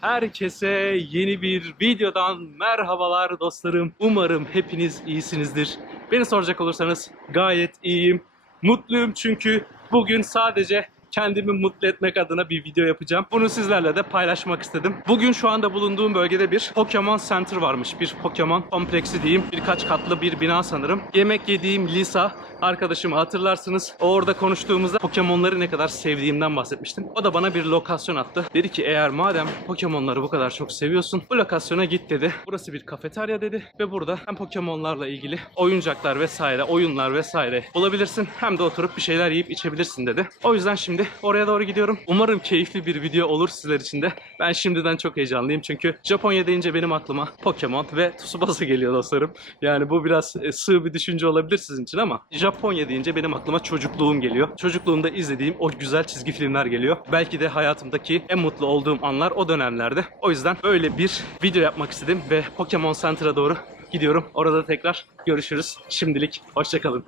Herkese yeni bir videodan merhabalar dostlarım. Umarım hepiniz iyisinizdir. Beni soracak olursanız gayet iyiyim. Mutluyum çünkü bugün sadece kendimi mutlu etmek adına bir video yapacağım. Bunu sizlerle de paylaşmak istedim. Bugün şu anda bulunduğum bölgede bir Pokemon Center varmış. Bir Pokemon kompleksi diyeyim. Birkaç katlı bir bina sanırım. Yemek yediğim Lisa arkadaşımı hatırlarsınız. O orada konuştuğumuzda Pokemon'ları ne kadar sevdiğimden bahsetmiştim. O da bana bir lokasyon attı. Dedi ki eğer madem Pokemon'ları bu kadar çok seviyorsun bu lokasyona git dedi. Burası bir kafeterya dedi ve burada hem Pokemon'larla ilgili oyuncaklar vesaire, oyunlar vesaire bulabilirsin. Hem de oturup bir şeyler yiyip içebilirsin dedi. O yüzden şimdi oraya doğru gidiyorum. Umarım keyifli bir video olur sizler için de. Ben şimdiden çok heyecanlıyım çünkü Japonya deyince benim aklıma Pokemon ve Tsubasa geliyor dostlarım. Yani bu biraz e, sığ bir düşünce olabilir sizin için ama Japonya deyince benim aklıma çocukluğum geliyor. Çocukluğumda izlediğim o güzel çizgi filmler geliyor. Belki de hayatımdaki en mutlu olduğum anlar o dönemlerde. O yüzden böyle bir video yapmak istedim ve Pokemon Center'a doğru gidiyorum. Orada tekrar görüşürüz. Şimdilik hoşçakalın.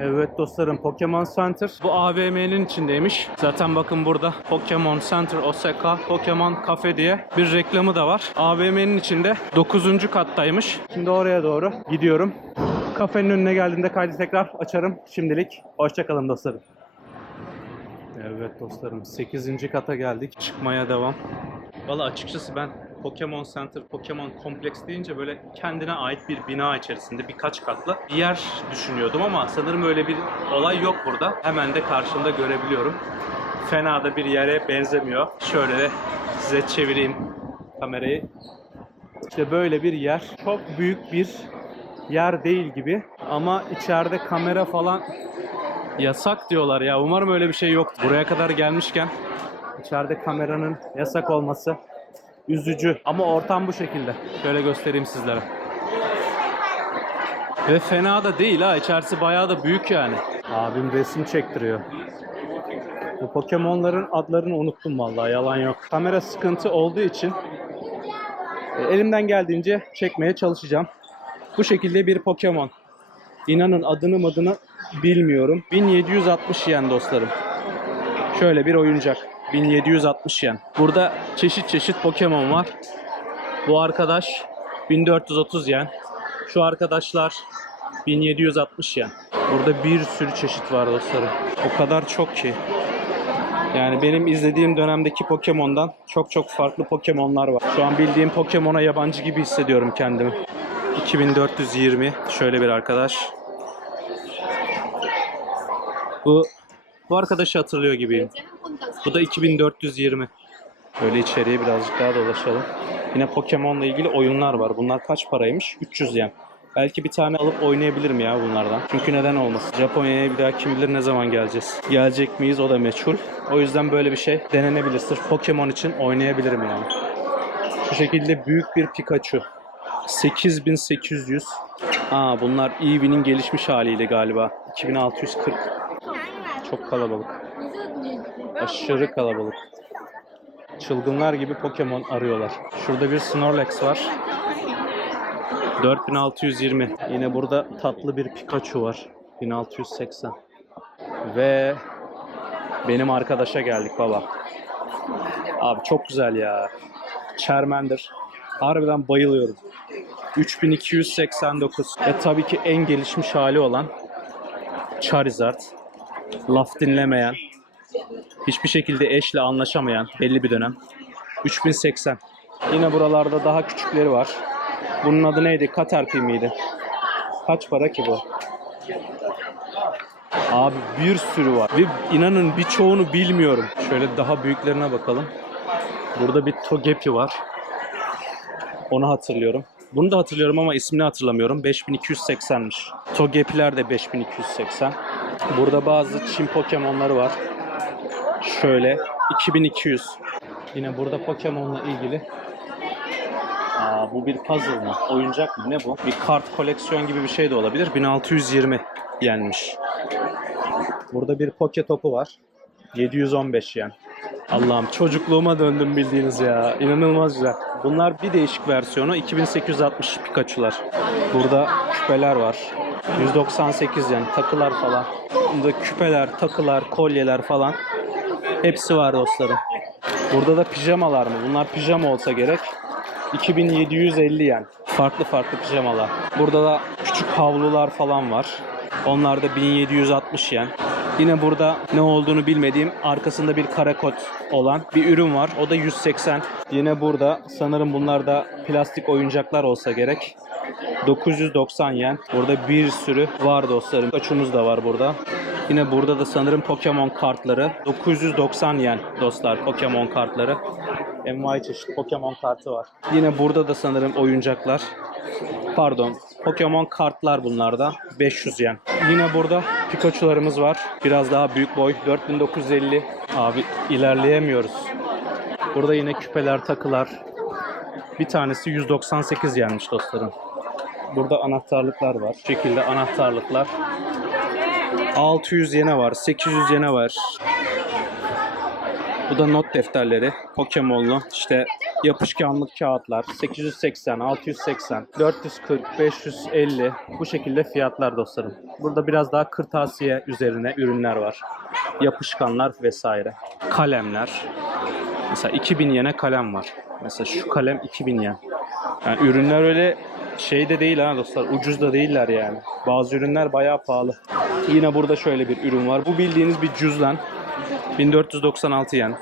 Evet dostlarım Pokemon Center bu AVM'nin içindeymiş. Zaten bakın burada Pokemon Center Osaka Pokemon Cafe diye bir reklamı da var. AVM'nin içinde 9. kattaymış. Şimdi oraya doğru gidiyorum. Kafenin önüne geldiğimde kaydı tekrar açarım. Şimdilik hoşçakalın dostlarım. Evet dostlarım 8. kata geldik. Çıkmaya devam. Valla açıkçası ben Pokemon Center, Pokemon Kompleks deyince böyle kendine ait bir bina içerisinde birkaç katlı bir yer düşünüyordum ama sanırım öyle bir olay yok burada. Hemen de karşımda görebiliyorum. Fena da bir yere benzemiyor. Şöyle de size çevireyim kamerayı. İşte böyle bir yer. Çok büyük bir yer değil gibi ama içeride kamera falan yasak diyorlar ya. Umarım öyle bir şey yok. Buraya kadar gelmişken içeride kameranın yasak olması üzücü. Ama ortam bu şekilde. Şöyle göstereyim sizlere. Ve fena da değil ha. İçerisi bayağı da büyük yani. Abim resim çektiriyor. Bu Pokemon'ların adlarını unuttum vallahi yalan yok. Kamera sıkıntı olduğu için e, elimden geldiğince çekmeye çalışacağım. Bu şekilde bir Pokemon. İnanın adını adını bilmiyorum. 1760 yen dostlarım. Şöyle bir oyuncak. 1760 yen. Burada çeşit çeşit Pokemon var. Bu arkadaş 1430 yen. Şu arkadaşlar 1760 yen. Burada bir sürü çeşit var dostlarım. O kadar çok ki. Yani benim izlediğim dönemdeki Pokemon'dan çok çok farklı Pokemon'lar var. Şu an bildiğim Pokemon'a yabancı gibi hissediyorum kendimi. 2420 şöyle bir arkadaş. Bu bu arkadaşı hatırlıyor gibiyim. Bu da 2420. Böyle içeriye birazcık daha dolaşalım. Yine Pokemon'la ilgili oyunlar var. Bunlar kaç paraymış? 300 yen. Belki bir tane alıp oynayabilirim ya bunlardan. Çünkü neden olmasın? Japonya'ya bir daha kim bilir ne zaman geleceğiz. Gelecek miyiz o da meçhul. O yüzden böyle bir şey denenebilir. Sırf Pokemon için oynayabilirim yani. Şu şekilde büyük bir Pikachu. 8800. Aa bunlar Eevee'nin gelişmiş haliyle galiba. 2640. Çok kalabalık. Aşırı kalabalık. Çılgınlar gibi Pokemon arıyorlar. Şurada bir Snorlax var. 4620. Yine burada tatlı bir Pikachu var. 1680. Ve benim arkadaşa geldik baba. Abi çok güzel ya. Charmander. Harbiden bayılıyorum. 3289. Ve tabii ki en gelişmiş hali olan Charizard. Laf dinlemeyen, hiçbir şekilde eşle anlaşamayan belli bir dönem. 3080. Yine buralarda daha küçükleri var. Bunun adı neydi? Caterpie miydi? Kaç para ki bu? Abi bir sürü var. Ve inanın birçoğunu bilmiyorum. Şöyle daha büyüklerine bakalım. Burada bir Togepi var. Onu hatırlıyorum. Bunu da hatırlıyorum ama ismini hatırlamıyorum. 5280'miş. Togepi'ler de 5280. Burada bazı Çin Pokemon'ları var. Şöyle 2200. Yine burada Pokemon'la ilgili. Aa, bu bir puzzle mı? Oyuncak mı? Ne bu? Bir kart koleksiyon gibi bir şey de olabilir. 1620 yenmiş. Burada bir Poke topu var. 715 yen. Allah'ım çocukluğuma döndüm bildiğiniz ya. İnanılmaz güzel. Bunlar bir değişik versiyonu. 2860 Pikachu'lar. Burada küpeler var. 198 yen. Takılar falan. Burada küpeler, takılar, kolyeler falan. Hepsi var dostlarım. Burada da pijamalar mı? Bunlar pijama olsa gerek. 2750 yen. Farklı farklı pijamalar. Burada da küçük havlular falan var. Onlar da 1760 yen. Yine burada ne olduğunu bilmediğim arkasında bir karakot olan bir ürün var. O da 180. Yine burada sanırım bunlar da plastik oyuncaklar olsa gerek. 990 yen. Burada bir sürü var dostlarım. Kaçımız da var burada. Yine burada da sanırım Pokemon kartları. 990 yen dostlar Pokemon kartları. MY çeşit Pokemon kartı var. Yine burada da sanırım oyuncaklar. Pardon. Pokemon kartlar bunlar da. 500 yen. Yine burada Pikachu'larımız var. Biraz daha büyük boy. 4950. Abi ilerleyemiyoruz. Burada yine küpeler, takılar. Bir tanesi 198 yenmiş dostlarım. Burada anahtarlıklar var. Bu şekilde anahtarlıklar. 600 yene var, 800 yene var. Bu da not defterleri. Pokemon'lu. İşte yapışkanlık kağıtlar. 880, 680, 440, 550. Bu şekilde fiyatlar dostlarım. Burada biraz daha kırtasiye üzerine ürünler var. Yapışkanlar vesaire. Kalemler. Mesela 2000 yene kalem var. Mesela şu kalem 2000 yen. Yani ürünler öyle şey de değil ha dostlar. Ucuz da değiller yani. Bazı ürünler bayağı pahalı. Yine burada şöyle bir ürün var. Bu bildiğiniz bir cüzdan. 1496 yen.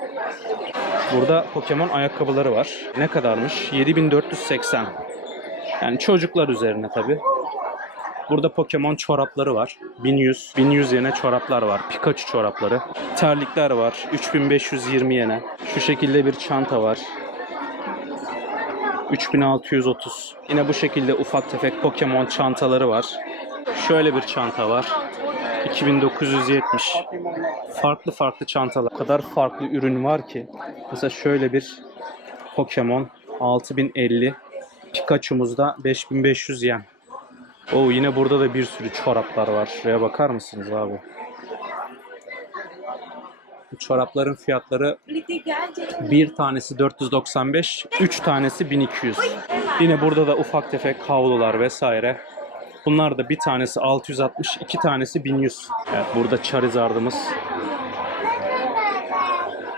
Burada Pokemon ayakkabıları var. Ne kadarmış? 7480. Yani çocuklar üzerine tabi. Burada Pokemon çorapları var. 1100. 1100 yene çoraplar var. Pikachu çorapları. Terlikler var. 3520 yene. Şu şekilde bir çanta var. 3630. Yine bu şekilde ufak tefek Pokemon çantaları var. Şöyle bir çanta var. 2970. Farklı farklı çantalar. O kadar farklı ürün var ki. Mesela şöyle bir Pokemon 6050. Pikachu'muz da 5500 yen. Oo yine burada da bir sürü çoraplar var. Şuraya bakar mısınız abi? Bu çorapların fiyatları bir tanesi 495, üç tanesi 1200. Yine burada da ufak tefek havlular vesaire. Bunlar da bir tanesi 660, iki tanesi 1100. Evet burada Charizard'ımız.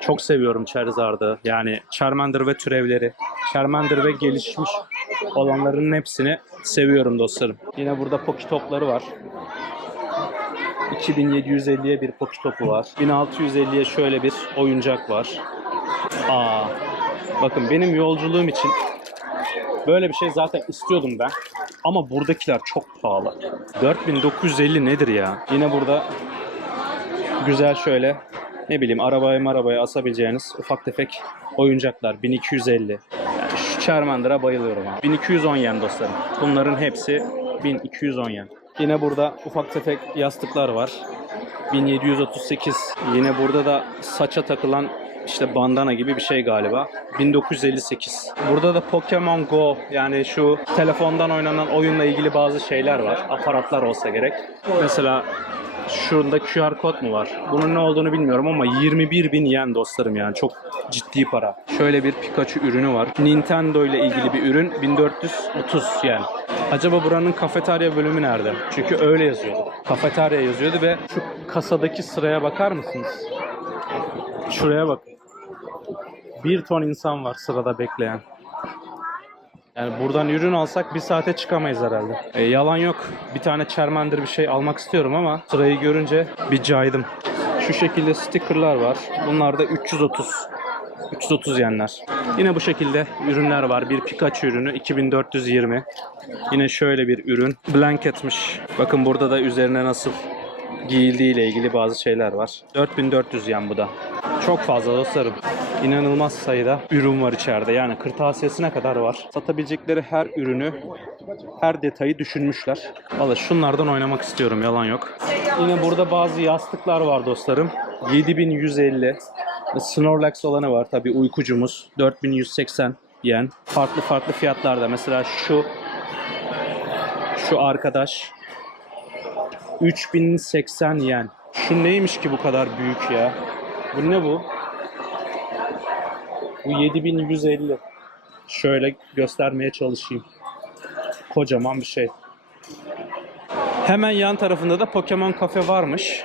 Çok seviyorum Charizard'ı. Yani Charmander ve türevleri. Charmander ve gelişmiş olanların hepsini seviyorum dostlarım. Yine burada Pokitop'ları var. 2750'ye bir Pokitop'u var. 1650'ye şöyle bir oyuncak var. Aa, bakın benim yolculuğum için böyle bir şey zaten istiyordum ben. Ama buradakiler çok pahalı. 4950 nedir ya? Yine burada güzel şöyle ne bileyim arabaya arabaya asabileceğiniz ufak tefek oyuncaklar 1250. Yani şu Charmander'a bayılıyorum abi. 1210 yen dostlarım. Bunların hepsi 1210 yen. Yine burada ufak tefek yastıklar var. 1738. Yine burada da saça takılan işte bandana gibi bir şey galiba. 1958. Burada da Pokemon Go yani şu telefondan oynanan oyunla ilgili bazı şeyler var. Aparatlar olsa gerek. Mesela şurada QR kod mu var? Bunun ne olduğunu bilmiyorum ama 21 bin yen dostlarım yani çok ciddi para. Şöyle bir Pikachu ürünü var. Nintendo ile ilgili bir ürün 1430 yen. Acaba buranın kafeterya bölümü nerede? Çünkü öyle yazıyordu. Kafeterya yazıyordu ve şu kasadaki sıraya bakar mısınız? Şuraya bak. Bir ton insan var sırada bekleyen. Yani buradan ürün alsak bir saate çıkamayız herhalde. E, yalan yok. Bir tane Charmander bir şey almak istiyorum ama sırayı görünce bir caydım. Şu şekilde stickerlar var. Bunlar da 330. 330 yenler. Yine bu şekilde ürünler var. Bir Pikachu ürünü 2420. Yine şöyle bir ürün. Blanketmiş. Bakın burada da üzerine nasıl giyildiği ile ilgili bazı şeyler var. 4400 yen bu da. Çok fazla dostlarım. İnanılmaz sayıda ürün var içeride. Yani kırtasiyesine kadar var. Satabilecekleri her ürünü, her detayı düşünmüşler. Valla şunlardan oynamak istiyorum. Yalan yok. Yine burada bazı yastıklar var dostlarım. 7150. Snorlax olanı var tabii uykucumuz. 4180 yen. Farklı farklı fiyatlarda. Mesela şu şu arkadaş 3080 yen. Şu neymiş ki bu kadar büyük ya? Bu ne bu? Bu 7150. Şöyle göstermeye çalışayım. Kocaman bir şey. Hemen yan tarafında da Pokemon kafe varmış.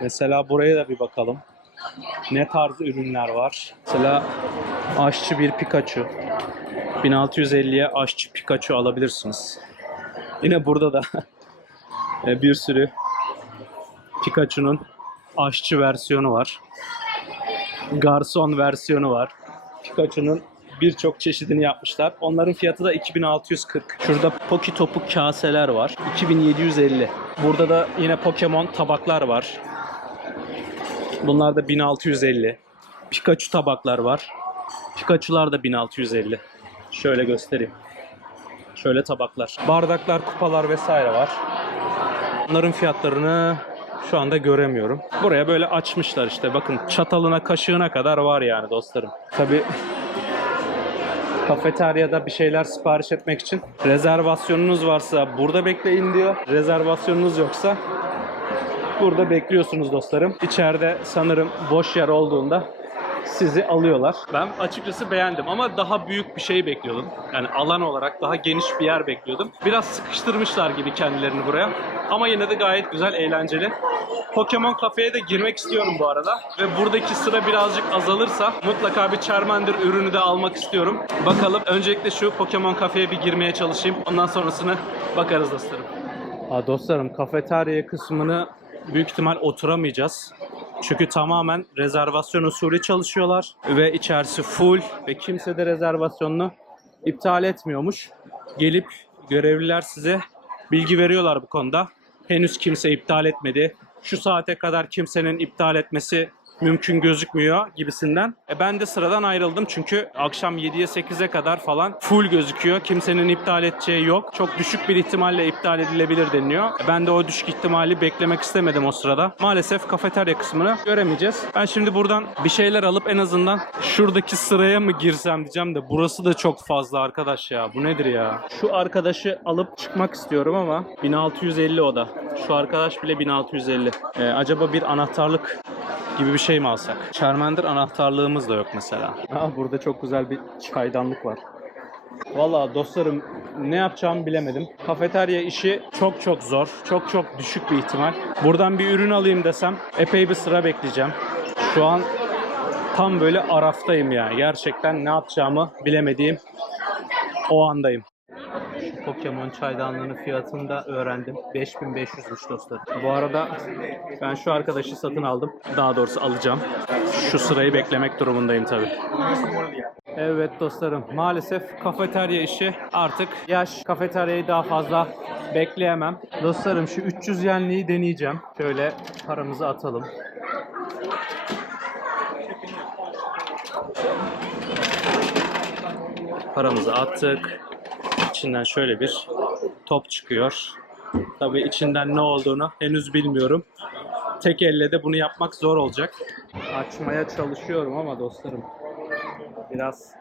Mesela buraya da bir bakalım. Ne tarz ürünler var? Mesela aşçı bir Pikachu. 1650'ye aşçı Pikachu alabilirsiniz. Yine burada da e, bir sürü Pikachu'nun aşçı versiyonu var. Garson versiyonu var. Pikachu'nun birçok çeşidini yapmışlar. Onların fiyatı da 2640. Şurada Poki topu kaseler var. 2750. Burada da yine Pokemon tabaklar var. Bunlar da 1650. Pikachu tabaklar var. Pikachu'lar da 1650. Şöyle göstereyim. Şöyle tabaklar. Bardaklar, kupalar vesaire var. Bunların fiyatlarını şu anda göremiyorum. Buraya böyle açmışlar işte. Bakın çatalına, kaşığına kadar var yani dostlarım. Tabii kafeteryada bir şeyler sipariş etmek için rezervasyonunuz varsa burada bekleyin diyor. Rezervasyonunuz yoksa burada bekliyorsunuz dostlarım. İçeride sanırım boş yer olduğunda sizi alıyorlar. Ben açıkçası beğendim ama daha büyük bir şey bekliyordum. Yani alan olarak daha geniş bir yer bekliyordum. Biraz sıkıştırmışlar gibi kendilerini buraya. Ama yine de gayet güzel, eğlenceli. Pokemon kafeye de girmek istiyorum bu arada. Ve buradaki sıra birazcık azalırsa mutlaka bir Charmander ürünü de almak istiyorum. Bakalım. Öncelikle şu Pokemon kafeye bir girmeye çalışayım. Ondan sonrasını bakarız dostlarım. Ha dostlarım kafeterya kısmını büyük ihtimal oturamayacağız. Çünkü tamamen rezervasyon usulü çalışıyorlar ve içerisi full ve kimse de rezervasyonunu iptal etmiyormuş. Gelip görevliler size bilgi veriyorlar bu konuda. Henüz kimse iptal etmedi. Şu saate kadar kimsenin iptal etmesi mümkün gözükmüyor gibisinden. E ben de sıradan ayrıldım çünkü akşam 7'ye 8'e kadar falan full gözüküyor. Kimsenin iptal edeceği yok. Çok düşük bir ihtimalle iptal edilebilir deniliyor. E ben de o düşük ihtimali beklemek istemedim o sırada. Maalesef kafeterya kısmını göremeyeceğiz. Ben şimdi buradan bir şeyler alıp en azından şuradaki sıraya mı girsem diyeceğim de burası da çok fazla arkadaş ya. Bu nedir ya? Şu arkadaşı alıp çıkmak istiyorum ama 1650 o da. Şu arkadaş bile 1650. E, acaba bir anahtarlık gibi bir şey mi alsak? Charmander anahtarlığımız da yok mesela. Aa, burada çok güzel bir çaydanlık var. Valla dostlarım ne yapacağımı bilemedim. Kafeterya işi çok çok zor. Çok çok düşük bir ihtimal. Buradan bir ürün alayım desem epey bir sıra bekleyeceğim. Şu an tam böyle araftayım yani. Gerçekten ne yapacağımı bilemediğim o andayım. Pokemon çaydanlığının fiyatını da öğrendim. 5500'müş dostlar. Bu arada ben şu arkadaşı satın aldım. Daha doğrusu alacağım. Şu sırayı beklemek durumundayım tabii. Evet dostlarım maalesef kafeterya işi artık yaş kafeteryayı daha fazla bekleyemem. Dostlarım şu 300 yenliği deneyeceğim. Şöyle paramızı atalım. Paramızı attık. İçinden şöyle bir top çıkıyor. Tabii içinden ne olduğunu henüz bilmiyorum. Tek elle de bunu yapmak zor olacak. Açmaya çalışıyorum ama dostlarım biraz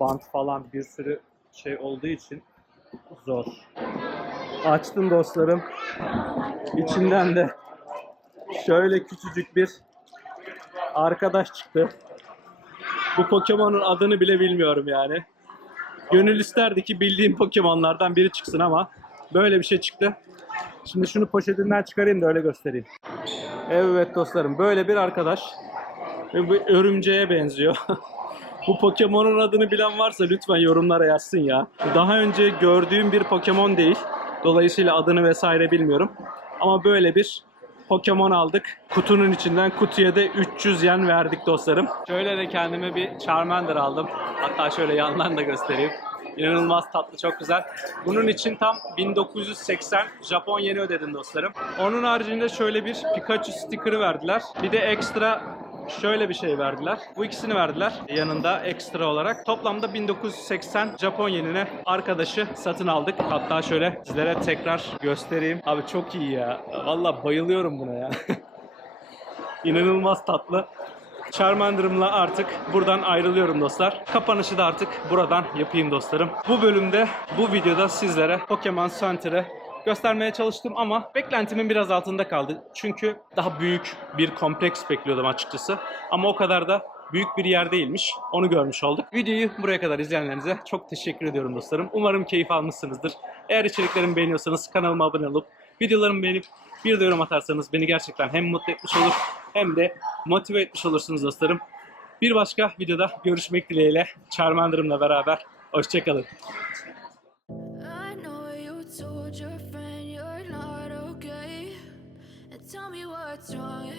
bant falan bir sürü şey olduğu için zor. Açtım dostlarım. İçinden de şöyle küçücük bir arkadaş çıktı. Bu Pokemon'un adını bile bilmiyorum yani. Gönül isterdi ki bildiğim Pokemon'lardan biri çıksın ama böyle bir şey çıktı. Şimdi şunu poşetinden çıkarayım da öyle göstereyim. Evet dostlarım böyle bir arkadaş. Bu örümceğe benziyor. bu Pokemon'un adını bilen varsa lütfen yorumlara yazsın ya. Daha önce gördüğüm bir Pokemon değil. Dolayısıyla adını vesaire bilmiyorum. Ama böyle bir Pokemon aldık. Kutunun içinden kutuya da 300 yen verdik dostlarım. Şöyle de kendime bir Charmander aldım. Hatta şöyle yandan da göstereyim. İnanılmaz tatlı, çok güzel. Bunun için tam 1980 Japon yeni ödedim dostlarım. Onun haricinde şöyle bir Pikachu sticker'ı verdiler. Bir de ekstra şöyle bir şey verdiler. Bu ikisini verdiler yanında ekstra olarak. Toplamda 1980 Japon yenine arkadaşı satın aldık. Hatta şöyle sizlere tekrar göstereyim. Abi çok iyi ya. Valla bayılıyorum buna ya. İnanılmaz tatlı. Charmander'ımla artık buradan ayrılıyorum dostlar. Kapanışı da artık buradan yapayım dostlarım. Bu bölümde, bu videoda sizlere Pokemon Center'ı göstermeye çalıştım ama beklentimin biraz altında kaldı. Çünkü daha büyük bir kompleks bekliyordum açıkçası. Ama o kadar da büyük bir yer değilmiş. Onu görmüş olduk. Videoyu buraya kadar izleyenlerinize çok teşekkür ediyorum dostlarım. Umarım keyif almışsınızdır. Eğer içeriklerimi beğeniyorsanız kanalıma abone olup Videolarımı beğenip bir de yorum atarsanız beni gerçekten hem mutlu etmiş olur hem de motive etmiş olursunuz dostlarım. Bir başka videoda görüşmek dileğiyle Charmander'ımla beraber. Hoşçakalın. strong